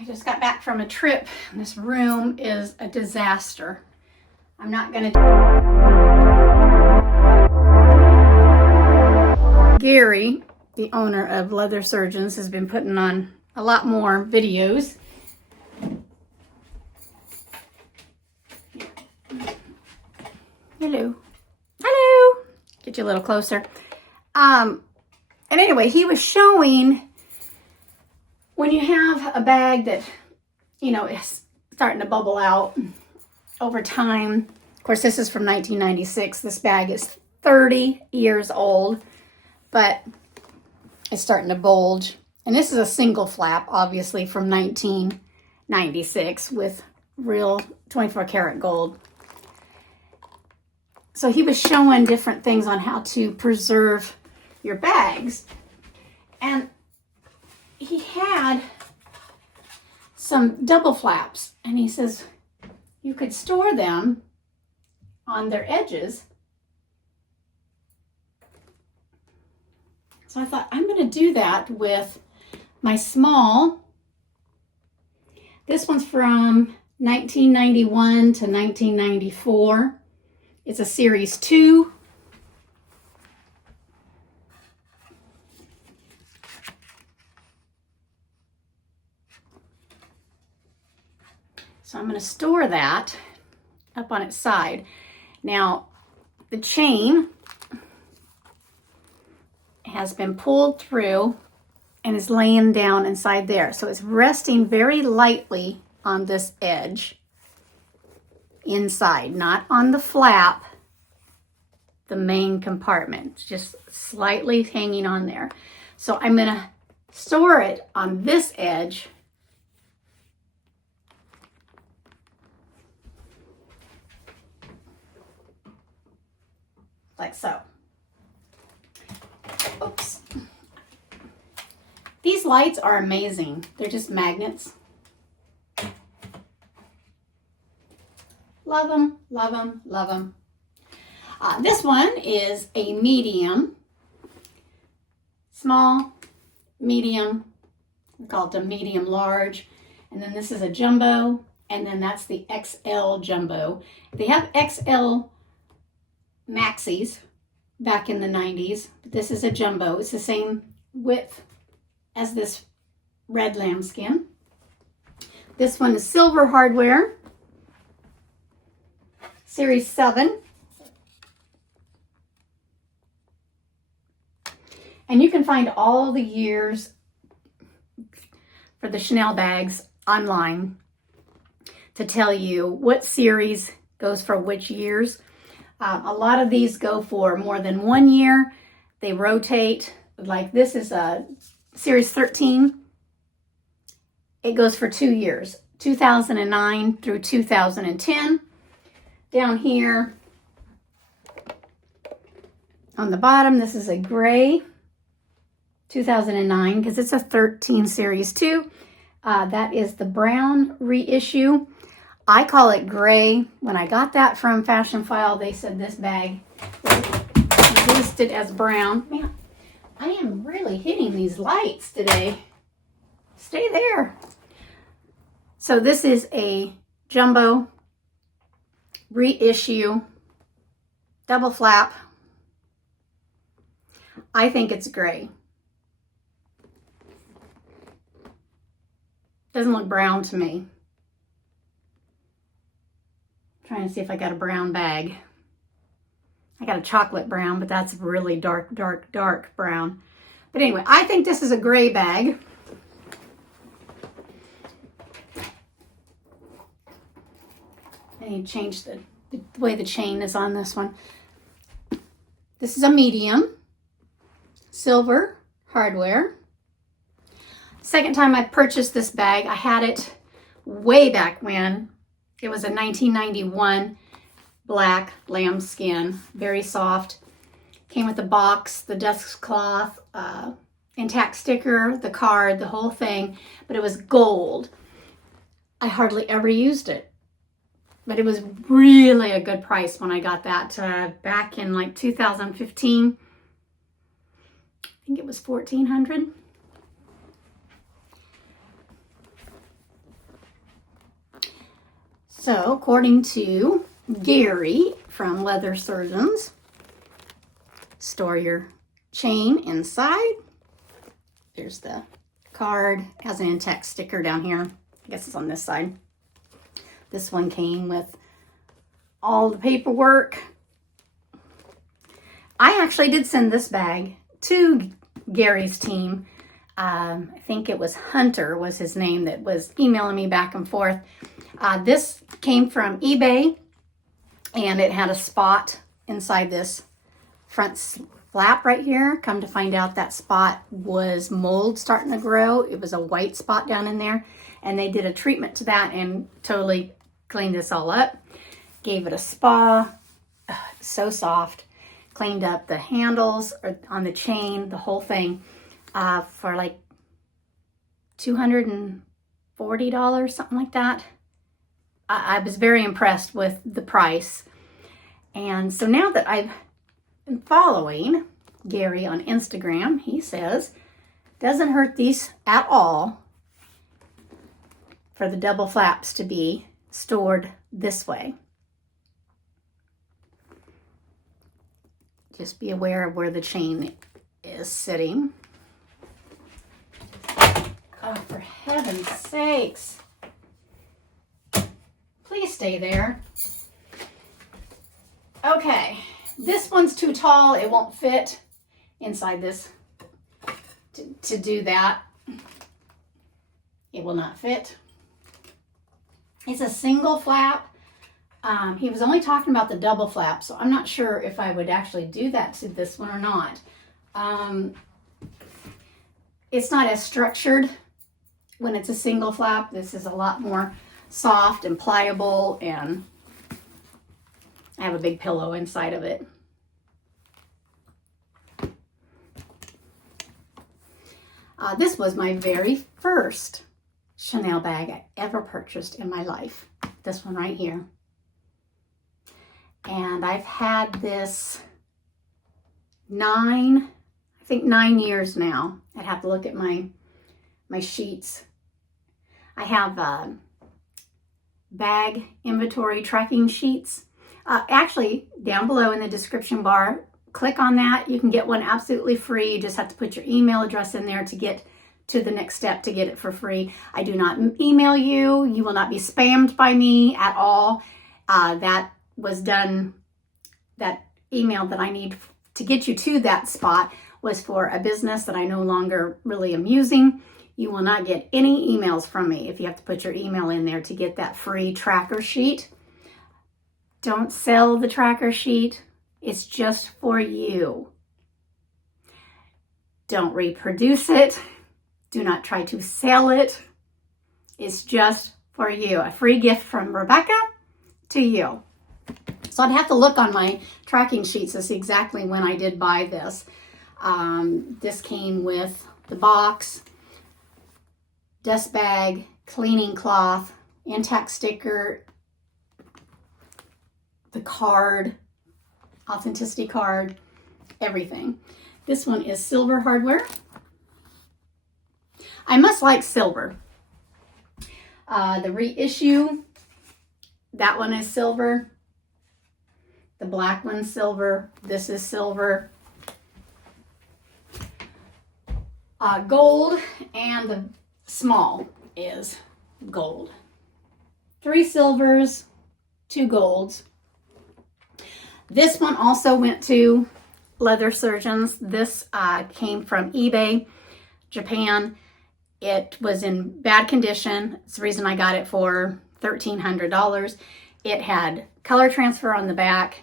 I just got back from a trip and this room is a disaster. I'm not gonna... Gary, the owner of Leather Surgeons, has been putting on a lot more videos. Hello. Hello. Get you a little closer. And anyway, he was showing when you have a bag that, you know, is starting to bubble out over time. Of course, this is from 1996. This bag is 30 years old, but it's starting to bulge. And this is a single flap, obviously, from 1996 with real 24 karat gold. So he was showing different things on how to preserve your bags. And he had some double flaps, and he says you could store them on their edges. So I thought, I'm going to do that with my small. This one's from 1991 to 1994. It's a series 2. So I'm going to store that up on its side. Now, the chain has been pulled through and is laying down inside there. So it's resting very lightly on this edge inside, not on the flap, the main compartment, just slightly hanging on there. So I'm going to store it on this edge like so. Oops. These lights are amazing. They're just magnets. Love them, love them, love them. This one is a medium, small, medium. We call it a medium large. And then this is a jumbo. And then that's the XL jumbo. They have XL maxis back in the 90s, but this is a jumbo. It's the same width as this red lambskin. This one is silver hardware, series 7. And you can find all the years for the Chanel bags online to tell you what series goes for which years. A lot of these go for more than 1 year. They rotate. Like this is a series 13. It goes for 2 years, 2009 through 2010. Down here on the bottom, this is a gray 2009 because it's a 13 series 2. That is the brown reissue. I call it gray. When I got that from Fashion File, they said this bag was listed as brown. Man, I am really hitting these lights today. Stay there. So this is a jumbo reissue, double flap. I think it's gray. Doesn't look brown to me. Trying to see if I got a brown bag. I got a chocolate brown, but that's really dark, dark, dark brown. But anyway, I think this is a gray bag. I need to change the way the chain is on this one. This is a medium, silver hardware. Second time I purchased this bag, I had it way back when. It was a 1991 black lambskin, very soft. Came with the box, the dust cloth, intact sticker, the card, the whole thing, but it was gold. I hardly ever used it, but it was really a good price when I got that back in like 2015. I think it was $1,400. So according to Gary from Leather Surgeons, store your chain inside. There's the card, has an in-text sticker down here. I guess it's on this side. This one came with all the paperwork. I actually did send this bag to Gary's team. I think it was Hunter was his name that was emailing me back and forth. This came from eBay, and it had a spot inside this front flap right here. Come to find out, that spot was mold starting to grow. It was a white spot down in there, and they did a treatment to that and totally cleaned this all up. Gave it a spa. So soft. Cleaned up the handles on the chain, the whole thing, for like $240, something like that. I was very impressed with the price. And so now that I've been following Gary on Instagram, he says, doesn't hurt these at all for the double flaps to be stored this way. Just be aware of where the chain is sitting. Oh, for heaven's sakes. Please stay there. Okay, this one's too tall. It won't fit inside this to do that. It will not fit. It's a single flap. He was only talking about the double flap, so I'm not sure if I would actually do that to this one or not. It's not as structured when it's a single flap. This is a lot more soft and pliable, and I have a big pillow inside of it. This was my very first Chanel bag I ever purchased in my life. This one right here. And I've had this 9 years now. I'd have to look at my sheets. I have bag inventory tracking sheets. Actually, down below in the description bar, click on that. You can get one absolutely free. You just have to put your email address in there to get to the next step to get it for free. I do not email you. You will not be spammed by me at all. That was done, that email that I need to get you to that spot was for a business that I no longer really am using. You will not get any emails from me if you have to put your email in there to get that free tracker sheet. Don't sell the tracker sheet. It's just for you. Don't reproduce it. Do not try to sell it. It's just for you. A free gift from Rebecca to you. So I'd have to look on my tracking sheets to see exactly when I did buy this. This came with the box, dust bag, cleaning cloth, in-text sticker, the card, authenticity card, everything. This one is silver hardware. I must like silver. The reissue, that one is silver. The black one's silver. This is silver. Gold, and the small is gold. 3 silvers, 2 golds. This one also went to Leather Surgeons. This came from eBay, Japan. It was in bad condition. It's the reason I got it for $1,300. It had color transfer on the back.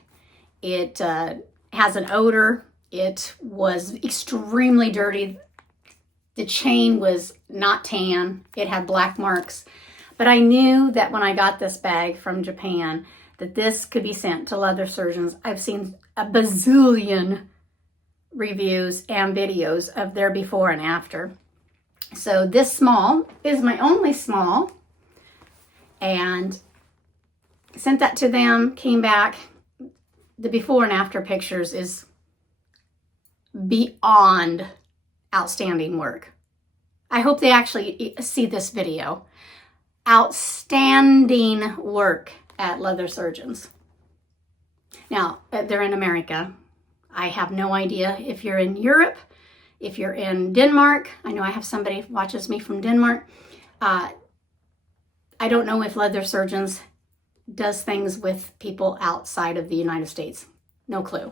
It has an odor. It was extremely dirty. The chain was not tan. It had black marks. But I knew that when I got this bag from Japan, that this could be sent to Leather Surgeons. I've seen a bazillion reviews and videos of their before and after. So this small is my only small, and sent that to them, came back. The before and after pictures is beyond outstanding work. I hope they actually see this video. outstanding work at leather surgeons. Now, they're in America. I have no idea if you're in Europe, if you're in Denmark. I know I have somebody who watches me from Denmark. I don't know if leather surgeons does things with people outside of the United States. No clue.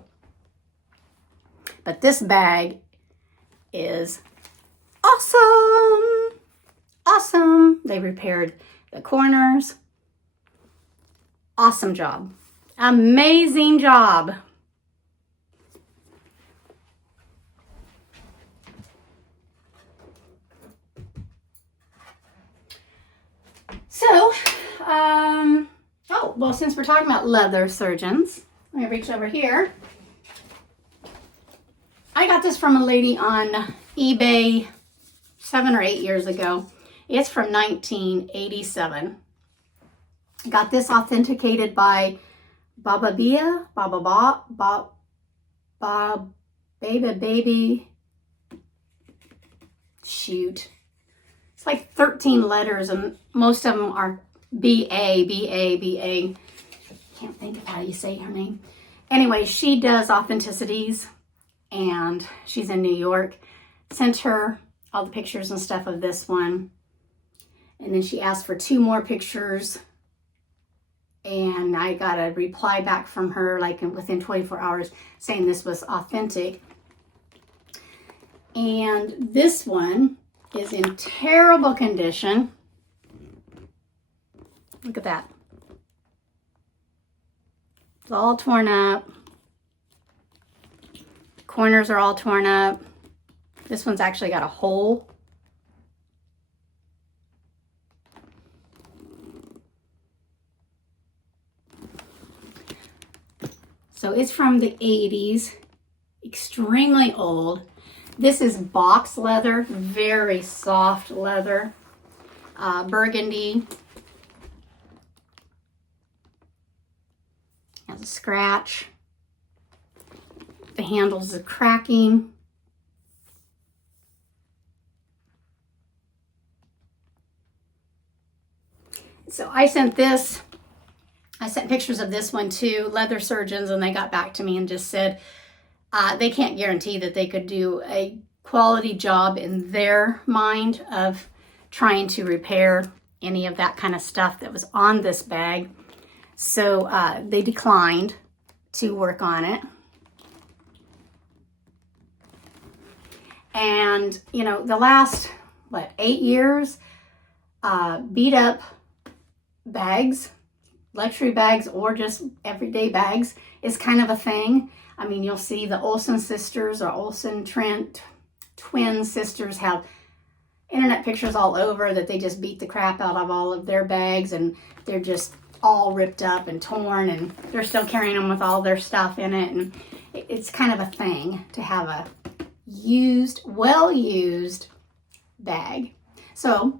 But this bag is awesome. Awesome. They repaired the corners. Awesome job. Amazing job. So, oh, well, since we're talking about leather surgeons, let me reach over here. I got this from a lady on eBay 7 or 8 years ago. It's from 1987. I got this authenticated by bababebi. Shoot. It's like 13 letters and most of them are B-A. Can't think of how you say her name. Anyway, she does authenticities and she's in New York. Sent her all the pictures and stuff of this one. And then she asked for 2 more pictures. And I got a reply back from her like within 24 hours saying this was authentic. And this one is in terrible condition. Look at that. It's all torn up. Corners are all torn up. This one's actually got a hole. So it's from the 80s, extremely old. This is box leather, very soft leather, burgundy. Has a scratch. The handles are cracking. So I sent pictures of this one to leather surgeons and they got back to me and just said they can't guarantee that they could do a quality job in their mind of trying to repair any of that kind of stuff that was on this bag. So they declined to work on it. And, you know, the last, 8 years, beat up bags, luxury bags or just everyday bags is kind of a thing. I mean, you'll see the Olsen sisters or Olsen twin sisters have internet pictures all over that they just beat the crap out of all of their bags and they're just all ripped up and torn and they're still carrying them with all their stuff in it. And it's kind of a thing to have a well-used bag. So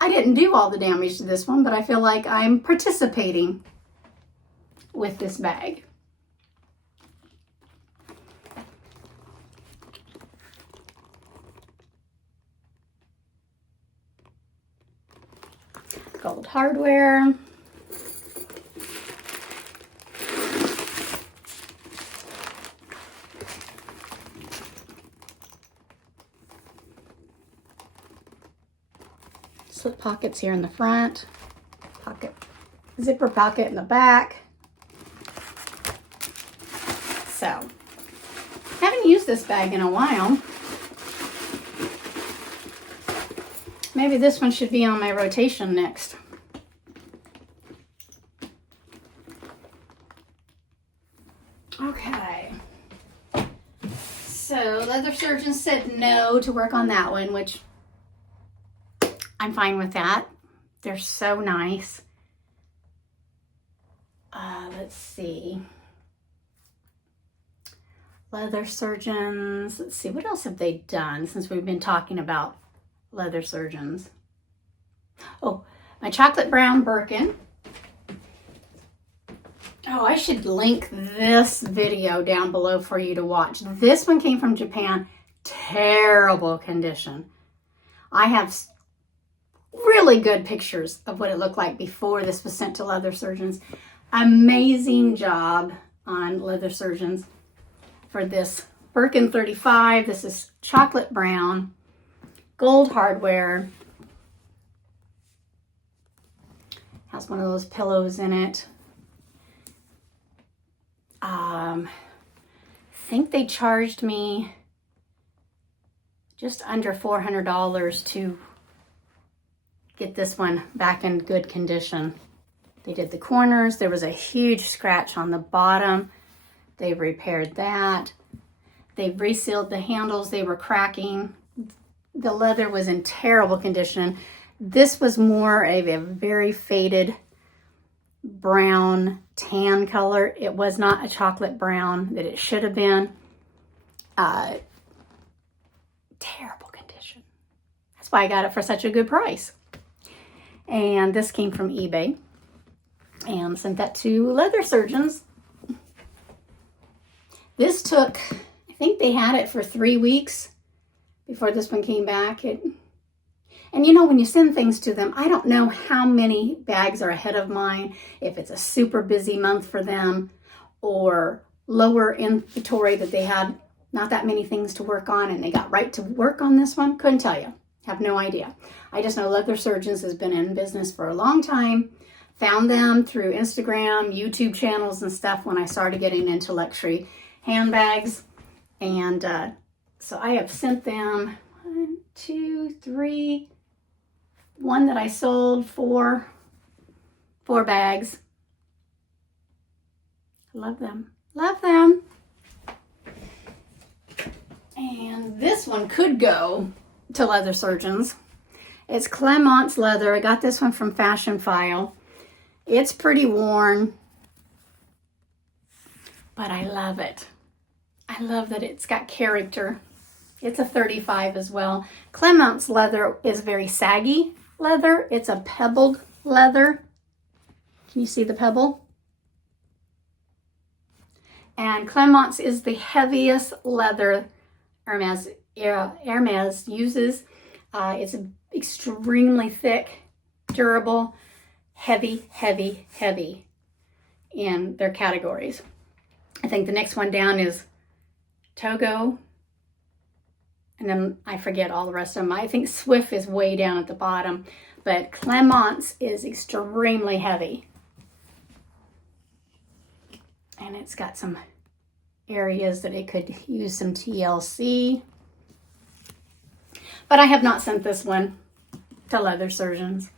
I didn't do all the damage to this one, but I feel like I'm participating with this bag. Gold hardware. Slip pockets here in the front, zipper pocket in the back. So, haven't used this bag in a while. Maybe this one should be on my rotation next. Okay. So, leather surgeon said no to work on that one, which I'm fine with that. They're so nice. Let's see. Leather surgeons. Let's see, what else have they done since we've been talking about leather surgeons? Oh, my chocolate brown Birkin. Oh, I should link this video down below for you to watch. This one came from Japan. Terrible condition. I have really good pictures of what it looked like before this was sent to leather surgeons. Amazing job on leather surgeons for this Birkin 35. This is chocolate brown, gold hardware. Has one of those pillows in it. I think they charged me just under $400 to get this one back in good condition. They did the corners. There was a huge scratch on the bottom. They repaired that. They resealed the handles. They were cracking. The leather was in terrible condition. This was more of a very faded brown tan color. It was not a chocolate brown that it should have been. Terrible condition. That's why I got it for such a good price. And this came from eBay and sent that to leather surgeons. This took, I think they had it for 3 weeks before this one came back. And you know, when you send things to them, I don't know how many bags are ahead of mine, if it's a super busy month for them or lower inventory that they had not that many things to work on and they got right to work on this one. Couldn't tell you. Have no idea. I just know Leather Surgeons has been in business for a long time. Found them through Instagram, YouTube channels and stuff when I started getting into luxury handbags. And so I have sent them 1, 2, 3, one that I sold, four bags. Love them. Love them. And this one could go to leather surgeons. It's Clement's leather. I got this one from Fashion File. It's pretty worn, but I love it. I love that it's got character. It's a 35 as well. Clement's leather is very saggy leather. It's a pebbled leather. Can you see the pebble? And Clement's is the heaviest leather Hermes uses. It's extremely thick, durable, heavy, heavy, heavy in their categories. I think the next one down is Togo. And then I forget all the rest of them. I think Swift is way down at the bottom, but Clement's is extremely heavy. And it's got some areas that it could use some TLC. But I have not sent this one to leather surgeons.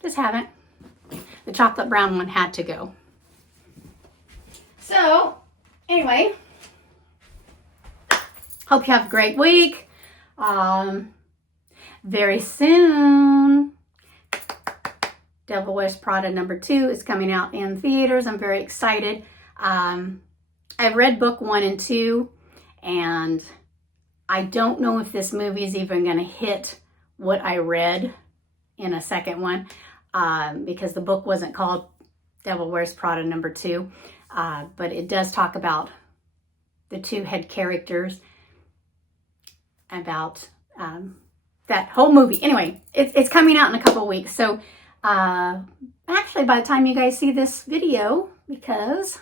Just haven't. The chocolate brown one had to go. So, anyway, hope you have a great week. Very soon, Devil Wears Prada #2 is coming out in theaters. I'm very excited. I've read book 1 and 2, and I don't know if this movie is even going to hit what I read in a second one, because the book wasn't called Devil Wears Prada #2, but it does talk about the two head characters, about that whole movie. Anyway, it's coming out in a couple weeks. So actually, by the time you guys see this video, because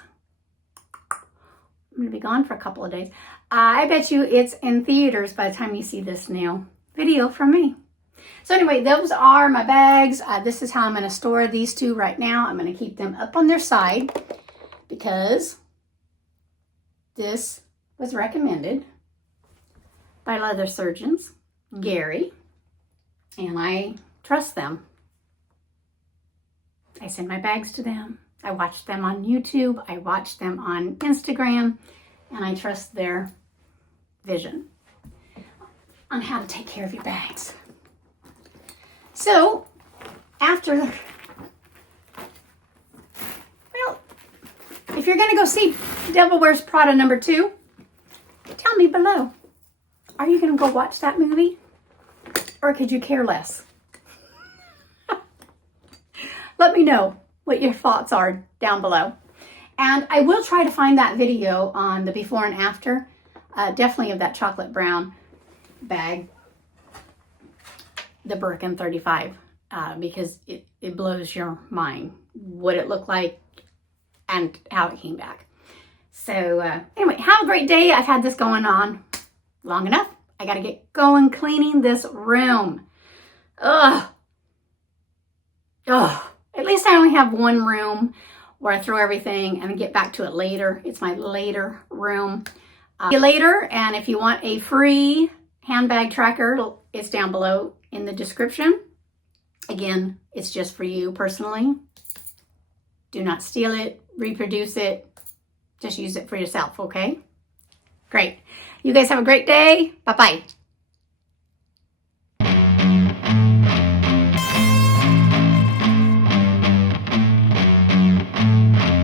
I'm going to be gone for a couple of days, I bet you it's in theaters by the time you see this new video from me. So anyway, those are my bags. This is how I'm going to store these two right now. I'm going to keep them up on their side because this was recommended by leather surgeons, Gary, and I trust them. I send my bags to them. I watch them on YouTube. I watch them on Instagram, and I trust their vision on how to take care of your bags. So, after, well, if you're going to go see Devil Wears Prada #2, tell me below. Are you going to go watch that movie? Or could you care less? Let me know what your thoughts are down below. And I will try to find that video on the before and after, definitely of that chocolate brown bag. the Birkin 35 because it blows your mind what it looked like and how it came back. So anyway, have a great day. I've had this going on long enough. I got to get going cleaning this room. Ugh. At least I only have one room where I throw everything and get back to it later. It's my later room. See you later, and if you want a free handbag tracker, it's down below in the description. Again, it's just for you personally. Do not steal it, reproduce it. Just use it for yourself, okay? Great. You guys have a great day. Bye-bye.